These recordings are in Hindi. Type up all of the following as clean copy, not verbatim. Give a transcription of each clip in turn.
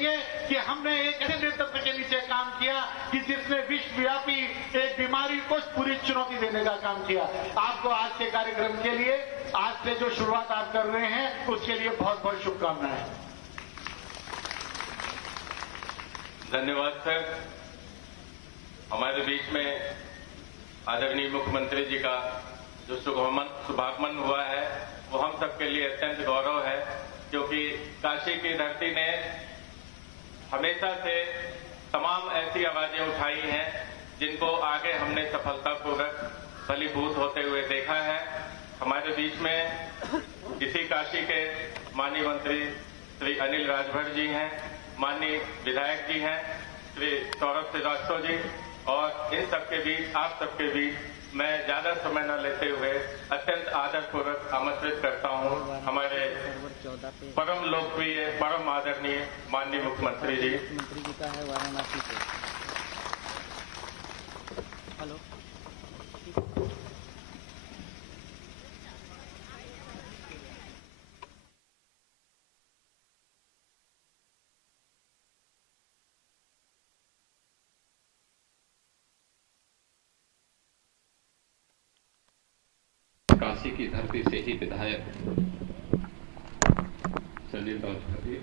देखेंगे कि हमने एक ऐसे नेतृत्व के नीचे काम किया कि जिसने विश्वव्यापी एक बीमारी को पूरी चुनौती देने का काम किया। आपको आज के कार्यक्रम के लिए, आज से जो शुरुआत आप कर रहे हैं, उसके लिए बहुत बहुत शुभकामनाएं। धन्यवाद सर। हमारे बीच में आदरणीय मुख्यमंत्री जी का जो शुभागमन हुआ है वो हम सबके लिए अत्यंत गौरव है, क्योंकि काशी की धरती ने हमेशा से तमाम ऐसी आवाजें उठाई हैं जिनको आगे हमने सफलतापूर्वक फलीभूत होते हुए देखा है। हमारे बीच में इसी काशी के माननीय मंत्री श्री अनिल राजभर जी हैं, माननीय विधायक जी हैं श्री सौरभ श्रीवास्तव जी, और इन सबके बीच, आप सबके बीच मैं ज्यादा समय न लेते हुए अत्यंत आदरपूर्वक आमंत्रित करता हूं हमारे परम लोकप्रिय, परम आदरणीय माननीय मुख्यमंत्री जी। मुख्यमंत्री जी का है वाराणसी से। हेलो, काशी की धरती से ही विधायक अनिल राजभर जी,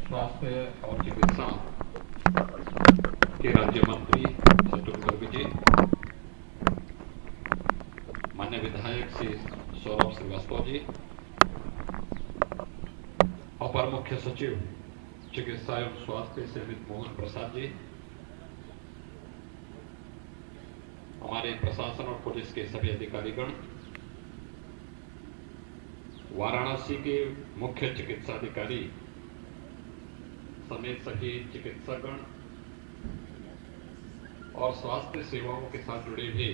स्वास्थ्य और चिकित्सा के राज्य मंत्री शत्रुघ्न गर्ग जी, माननीय विधायक श्री सौरभ श्रीवास्तव जी, अपर मुख्य सचिव चिकित्सा एवं स्वास्थ्य श्री अमित मोहन प्रसाद जी, हमारे प्रशासन और पुलिस के सभी अधिकारीगण, वाराणसी के मुख्य चिकित्सा अधिकारी समेत सभी चिकित्सकगण और स्वास्थ्य सेवाओं के साथ जुड़े हुए,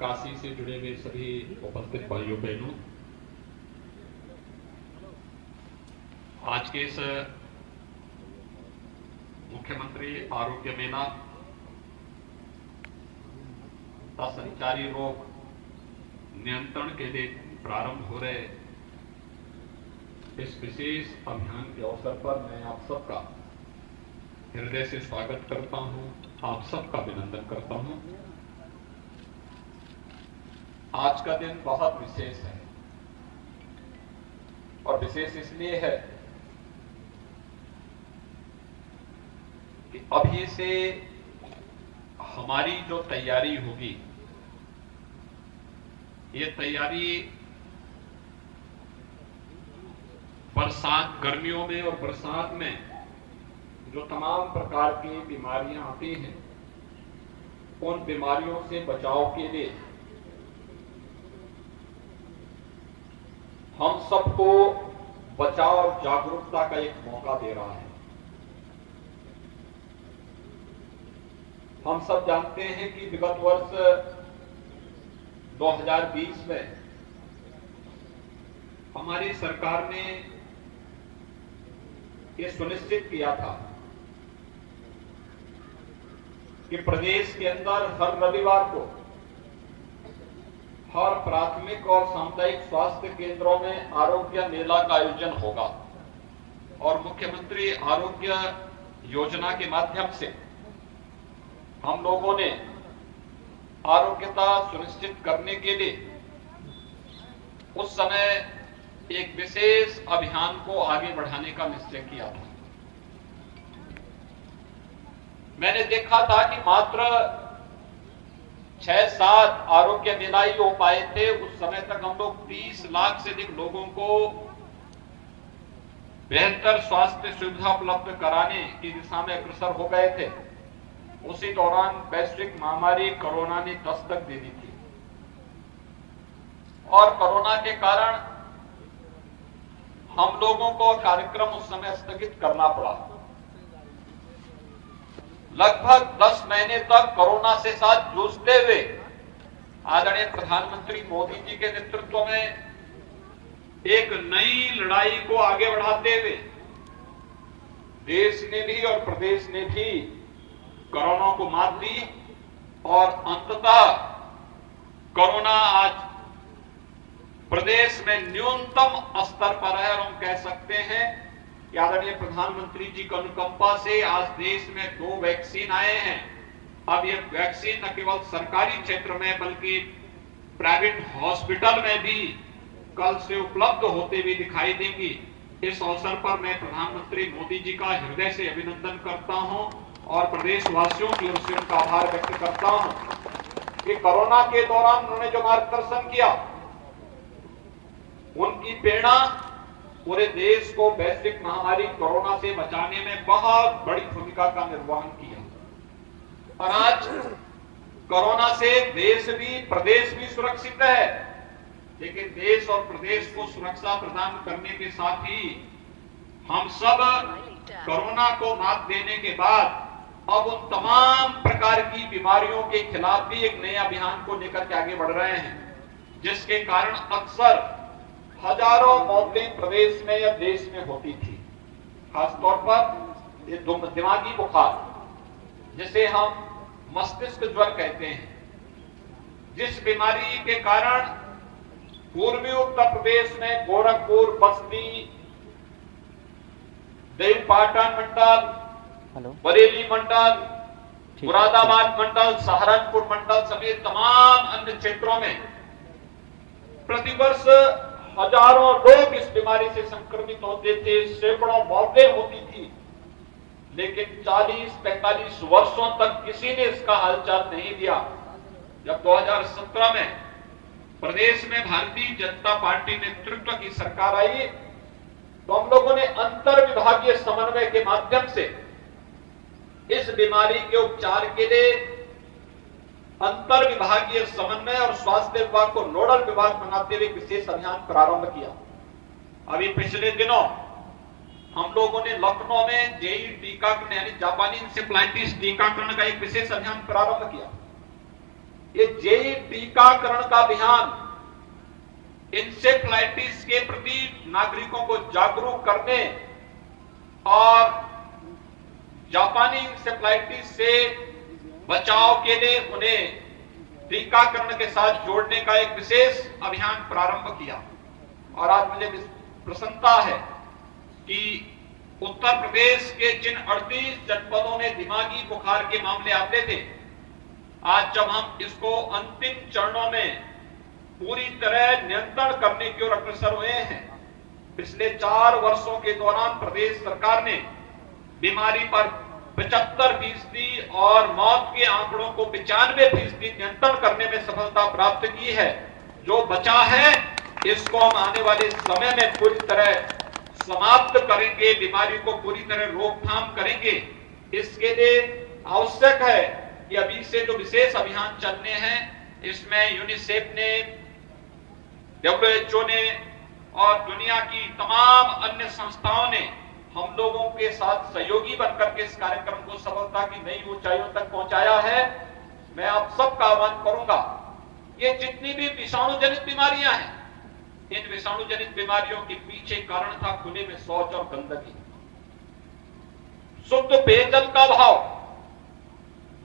काशी से जुड़े हुए सभी उपस्थित भाइयों बहनों, आज के इस मुख्यमंत्री आरोग्य मेला तथा संचारी रोग नियंत्रण के लिए प्रारंभ हो रहे इस विशेष अभियान के अवसर पर मैं आप सबका हृदय से स्वागत करता हूं, आप सबका अभिनंदन करता हूं। आज का दिन बहुत विशेष है, और विशेष इसलिए है कि अभी से हमारी जो तैयारी होगी, ये तैयारी बरसात, गर्मियों में और बरसात में जो तमाम प्रकार की बीमारियां आती हैं, उन बीमारियों से बचाव के लिए हम सबको बचाव और जागरूकता का एक मौका दे रहा है। हम सब जानते हैं कि विगत वर्ष 2020 में हमारी सरकार ने ये सुनिश्चित किया था कि प्रदेश के अंदर हर रविवार को हर प्राथमिक और सामुदायिक स्वास्थ्य केंद्रों में आरोग्य मेला का आयोजन होगा, और मुख्यमंत्री आरोग्य योजना के माध्यम से हम लोगों ने आरोग्यता सुनिश्चित करने के लिए उस समय एक विशेष अभियान को आगे बढ़ाने का निश्चय किया था। मैंने देखा था कि मात्र 6-7 आरोग्य मेला ही हो पाए थे। उस समय तक हम लोग 30 लाख से अधिक लोगों को बेहतर स्वास्थ्य सुविधा उपलब्ध कराने की दिशा में अग्रसर हो गए थे। उसी दौरान वैश्विक महामारी कोरोना ने दस्तक दे दी थी, और कोरोना के कारण हम लोगों को कार्यक्रम उस समय स्थगित करना पड़ा। लगभग 10 महीने तक कोरोना से साथ जूझते हुए आदरणीय प्रधानमंत्री मोदी जी के नेतृत्व में एक नई लड़ाई को आगे बढ़ाते हुए देश ने भी और प्रदेश ने भी कोरोना को मात दी, और अंततः कोरोना आज प्रदेश में न्यूनतम स्तर पर है। और हम कह सकते हैं कि आदरणीय प्रधानमंत्री जी की अनुकंपा से आज देश में 2 वैक्सीन आए हैं। अब ये वैक्सीन न केवल सरकारी क्षेत्र में बल्कि प्राइवेट हॉस्पिटल में भी कल से उपलब्ध होते हुए दिखाई देंगी। इस अवसर पर मैं प्रधानमंत्री मोदी जी का हृदय से अभिनंदन करता हूं और प्रदेशवासियों की ओर से उनका आभार व्यक्त करता हूं कि कोरोना के दौरान उन्होंने जो मार्गदर्शन किया, उनकी प्रेरणा पूरे देश को वैश्विक महामारी कोरोना से बचाने में बहुत बड़ी भूमिका का निर्वहन किया। और आज कोरोना से देश भी प्रदेश भी सुरक्षित है, लेकिन देश और प्रदेश को सुरक्षा प्रदान करने के साथ ही हम सब कोरोना को मात देने के बाद अब उन तमाम प्रकार की बीमारियों के खिलाफ भी एक नए अभियान को लेकर के आगे बढ़ रहे हैं, जिसके कारण अक्सर हजारों मौतें प्रदेश में या देश में होती थी। खासतौर पर ये दिमागी बुखार, जिसे हम मस्तिष्क ज्वर कहते हैं, जिस बीमारी के कारण पूर्वी उत्तर प्रदेश में गोरखपुर, बस्ती, देवपाटन मंडल, बरेली मंडल, मुरादाबाद मंडल, सहारनपुर मंडल समेत तमाम अन्य क्षेत्रों में प्रतिवर्ष हजारों लोग इस बीमारी से संक्रमित होते थे, सैकड़ों मौतें होती थी, लेकिन 40-45 वर्षों तक किसी ने इसका हालचाल नहीं दिया। जब 2017 में प्रदेश में भारतीय जनता पार्टी नेतृत्व की सरकार आई, तो हम लोगों ने अंतर विभागीय समन्वय के माध्यम से इस बीमारी के उपचार के लिए अंतर विभागीय समन्वय और स्वास्थ्य विभाग को नोडल विभाग बनाते हुए विशेष अभियान प्रारंभ किया। अभी पिछले दिनों हम लोगों ने लखनऊ में जेई टीकाकरण यानी जापानी इंसेफ्लाइटिस टीकाकरण का एक विशेष अभियान प्रारंभ किया। ये जेई टीकाकरण का अभियान इंसेफ्लाइटिस के प्रति नागरिकों को जागरूक करने और जापानी इंसेफ्लाइटिस से बचाव के लिए उन्हें टीकाकरण के साथ जोड़ने का एक विशेष अभियान प्रारंभ किया। और आज मुझे प्रसन्नता है कि उत्तर प्रदेश के जिन 38 जनपदों में दिमागी बुखार के मामले आते थे, आज जब हम इसको अंतिम चरणों में पूरी तरह नियंत्रण करने की ओर अग्रसर हुए हैं। पिछले 4 वर्षों के दौरान प्रदेश सरकार ने बीमारी पर 75% और मौत के आंकड़ों को 95% नियंत्रण करने में सफलता प्राप्त की है। जो बचा है इसको हम आने वाले समय में पूरी तरह समाप्त करेंगे, बीमारी को पूरी तरह रोकथाम करेंगे। इसके लिए आवश्यक है कि अभी से जो विशेष अभियान चलने हैं, इसमें यूनिसेफ ने, WHO ने और दुनिया की तमाम अन्य संस्थाओं ने हम लोगों के साथ सहयोगी बनकर के इस कार्यक्रम को सफलता की नई ऊंचाइयों तक पहुंचाया है। मैं आप सबका आह्वान करूंगा, ये जितनी भी विषाणु जनित बीमारियां हैं, इन विषाणु जनित बीमारियों के पीछे कारण था खुले में शौच और गंदगी, शुद्ध पेयजल का अभाव।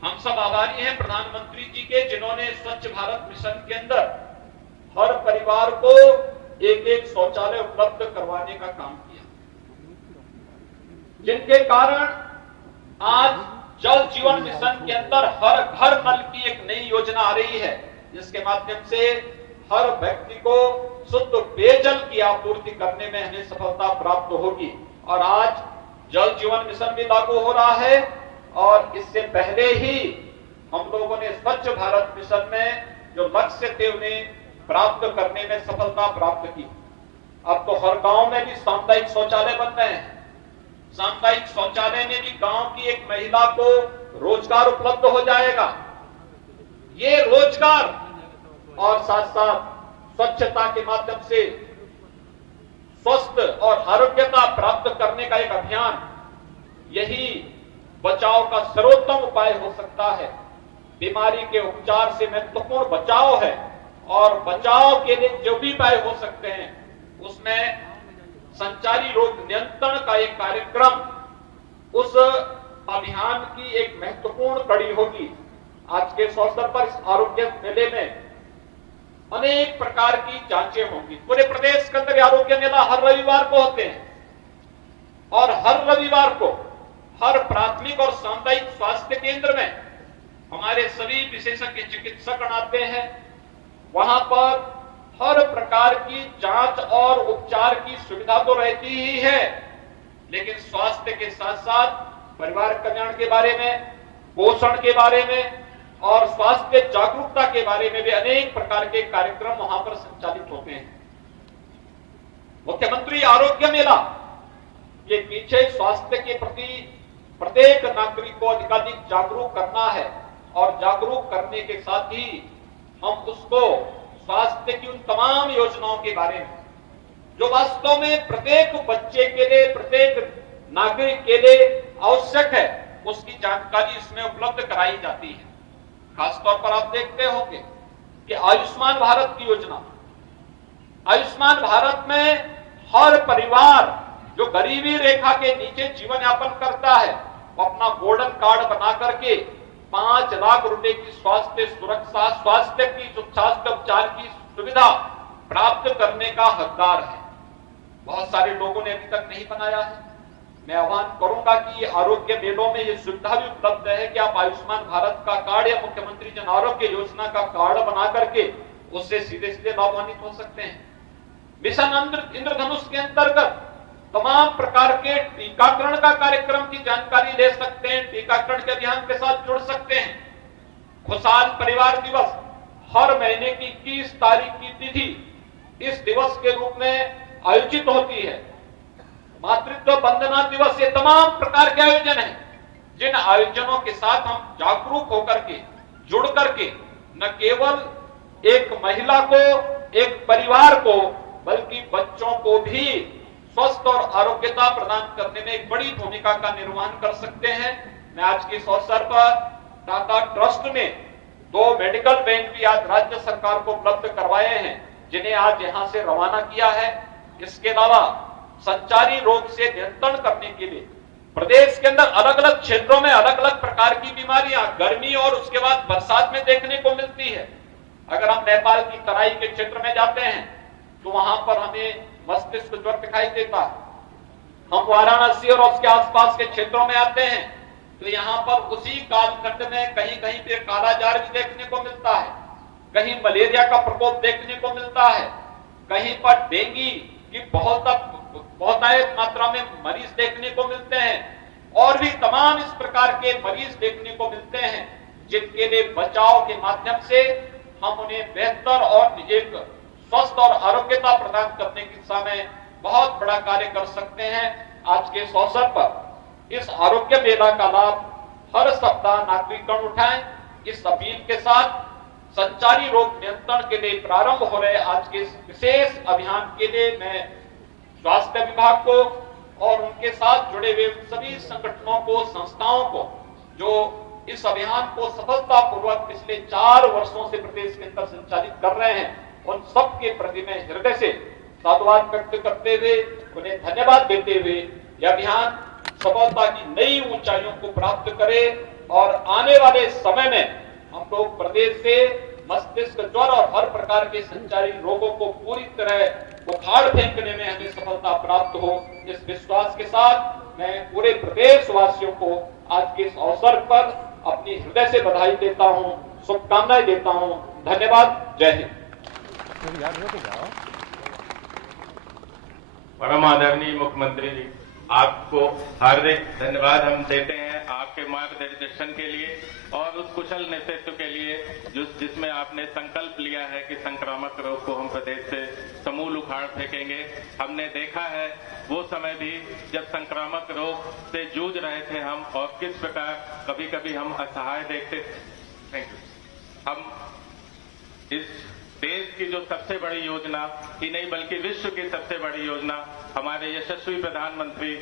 हम सब आभारी हैं प्रधानमंत्री जी के, जिन्होंने स्वच्छ भारत मिशन के अंदर हर परिवार को एक शौचालय उपलब्ध करवाने का काम किया, जिनके कारण आज जल जीवन मिशन के अंदर हर घर नल की एक नई योजना आ रही है, जिसके माध्यम से हर व्यक्ति को शुद्ध पेयजल की आपूर्ति करने में हमें सफलता प्राप्त होगी। और आज जल जीवन मिशन भी लागू हो रहा है और इससे पहले ही हम लोगों ने स्वच्छ भारत मिशन में जो लक्ष्य थे उन्हें प्राप्त करने में सफलता प्राप्त की। अब तो हर गांव में भी सामुदायिक शौचालय बन रहे हैं। सामुदायिक शौचालय में भी गांव की एक महिला को रोजगार उपलब्ध हो जाएगा। ये रोजगार और साथ साथ स्वच्छता के माध्यम से स्वस्थ और आरोग्यता प्राप्त करने का एक अभियान, यही बचाव का सर्वोत्तम उपाय हो सकता है। बीमारी के उपचार से महत्वपूर्ण बचाव है और बचाव के लिए जो भी उपाय हो सकते हैं उसमें संचारी रोग नियंत्रण का एक कार्यक्रम उस अभियान की एक महत्वपूर्ण कड़ी होगी। आज के इस अवसर पर इस आरोग्य मेले में अनेक प्रकार की जांचें होंगी। पूरे प्रदेश के अंदर आरोग्य मेला हर रविवार को होते हैं और हर रविवार को हर प्राथमिक और सामुदायिक स्वास्थ्य केंद्र में हमारे सभी विशेषज्ञ चिकित्सक आते हैं। वहां पर हर प्रकार की जांच और उपचार की सुविधा तो रहती ही है, लेकिन स्वास्थ्य के साथ साथ परिवार कल्याण के बारे में, पोषण के बारे में और स्वास्थ्य जागरूकता के बारे में भी अनेक प्रकार के कार्यक्रम वहां पर संचालित होते हैं। मुख्यमंत्री आरोग्य मेला के पीछे स्वास्थ्य के प्रति प्रत्येक नागरिक को अधिकाधिक जागरूक करना है और जागरूक करने के साथ ही हम उसको स्वास्थ्य की उन तमाम योजनाओं के बारे में जो वास्तव में प्रत्येक बच्चे के लिए, प्रत्येक नागरिक के लिए आवश्यक है, उसकी जानकारी इसमें उपलब्ध कराई जाती है। खासतौर पर आप देखते होंगे कि आयुष्मान भारत की योजना, आयुष्मान भारत में हर परिवार जो गरीबी रेखा के नीचे जीवन यापन करता है, वो अपना गोल्डन कार्ड बना करके 5 लाख रुपए की स्वास्थ्य सुरक्षा, स्वास्थ्य की स्वास्थ्य उपचार की सुविधा प्राप्त करने का हकदार है। बहुत सारे लोगों ने अभी तक नहीं बनाया है। मैं आह्वान करूंगा कि आरोग्य मेलों में ये सुविधा भी उपलब्ध है कि आप आयुष्मान भारत का कार्ड या मुख्यमंत्री जन आरोग्य योजना का कार्ड बना करके उससे सीधे सीधे लाभान्वित हो सकते हैं। मिशन इंद्रधनुष के अंतर्गत तमाम प्रकार के टीकाकरण का कार्यक्रम की जानकारी ले सकते हैं, टीकाकरण के अभियान के साथ जुड़ सकते हैं। खुशहाल परिवार दिवस हर महीने की 21 तारीख की तिथि इस दिवस के रूप में आयोजित होती है। मातृत्व वंदना दिवस, ये तमाम प्रकार के आयोजन हैं जिन आयोजनों के साथ हम जागरूक होकर के, जुड़ करके न केवल एक महिला को, एक परिवार को, बल्कि बच्चों को भी स्वस्थ और आरोग्यता प्रदान करने में एक बड़ी भूमिका का निर्वहन कर सकते हैं। मैं आज के इस अवसर पर टाटा ट्रस्ट ने 2 मेडिकल वैन भी आज राज्य सरकार को उपलब्ध करवाए हैं, जिन्हें आज यहां से रवाना किया है। इसके अलावा संचारी रोग से नियंत्रण करने के लिए प्रदेश के अंदर अलग अलग क्षेत्रों में अलग अलग प्रकार की बीमारियां गर्मी और उसके बाद बरसात में देखने को मिलती है। अगर हम नेपाल की तराई के क्षेत्र में जाते हैं तो वहां पर हमें मस्तिष्क ज्वर दिखाई देता है। हम वाराणसी और उसके आसपास के क्षेत्रों में आते हैं तो यहाँ पर उसी कालखंड में कहीं कहीं पे कालाजार भी देखने को मिलता है, कहीं मलेरिया का प्रकोप देखने को मिलता है, कहीं पर डेंगू की बहुतायत मात्रा में मरीज देखने को मिलते हैं और भी तमाम इस प्रकार के मरीज देखने को मिलते हैं, जिनके लिए बचाव के माध्यम से हम उन्हें बेहतर और एक स्वस्थ और आरोग्यता प्रदान करने की दिशा में बहुत बड़ा कार्य कर सकते हैं। आज के इस अवसर पर इस आरोग्य मेला का लाभ हर सप्ताह नागरिकगण उठाएं। इस अपील के साथ संचारी रोग नियंत्रण के लिए प्रारंभ हो रहे आज के इस विशेष अभियान के लिए मैं स्वास्थ्य विभाग को और उनके साथ जुड़े हुए सभी संगठनों को, संस्थाओं को जो इस अभियान को सफलतापूर्वक पिछले 4 वर्षों से प्रदेश के अंदर संचालित कर रहे हैं, उन सबके प्रति मैं हृदय से साधुवाद व्यक्त करते हुए, उन्हें धन्यवाद देते हुए यह अभियान सफलता की नई ऊंचाइयों को प्राप्त करे और आने वाले समय में हम लोग प्रदेश से मस्तिष्क ज्वर और हर प्रकार के संचारी रोगों को पूरी तरह उखाड़ फेंकने में हमें सफलता प्राप्त हो। इस विश्वास के साथ मैं पूरे प्रदेश वासियों को आज के इस अवसर पर अपनी हृदय से बधाई देता हूं, शुभकामनाएं देता हूं। धन्यवाद। जय हिंद। परम आदरणीय मुख्यमंत्री जी, आपको हार्दिक धन्यवाद हम देते हैं आपके मार्गदर्शन के लिए और उस कुशल नेतृत्व के लिए जिसमें आपने संकल्प लिया है कि संक्रामक रोग को हम प्रदेश से समूल उखाड़ फेंकेंगे। हमने देखा है वो समय भी जब संक्रामक रोग से जूझ रहे थे हम और किस प्रकार कभी कभी हम असहाय देखते थे। Thank you. हम इस देश की जो सबसे बड़ी योजना ही नहीं बल्कि विश्व की सबसे बड़ी योजना हमारे यशस्वी प्रधानमंत्री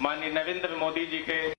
माननीय नरेंद्र मोदी जी के